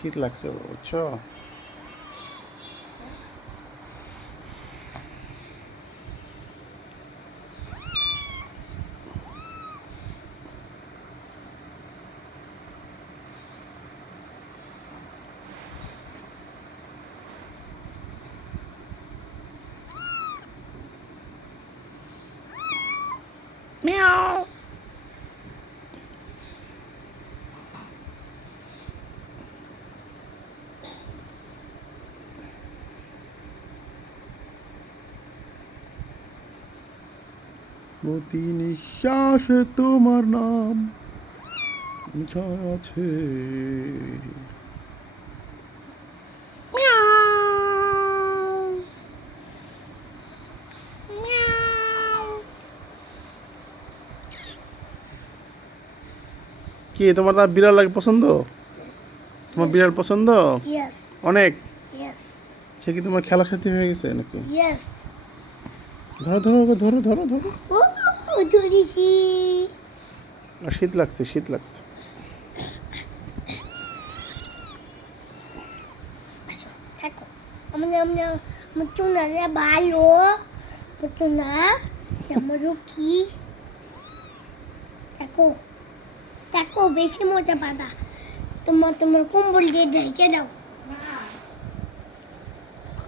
শীত লাগছে বুঝছো। মিয়াও। প্রতি নিঃশ্বাসে তোমার নাম মিছা আছে। মিয়াও। মিয়াও। কি তোমার তার বিড়াল লাগে পছন্দ? তোমার বিড়াল পছন্দ Yes. অনেক? Yes. সে কি তোমার খেলার সাথী হয়ে গেছে নাকি? Yes. ধরো ধরো ওকে, ধরো ধরো ধরো। ও ধরেছি। আর শীত লাগছে, শীত লাগছে। আসো থাকো। আমার চুনারে ভালো। আমার চুনা আমারও কি থাকো থাকো, বেশি মজা পাবা। তোমার কম্বল দিয়ে ঢেকে দাও।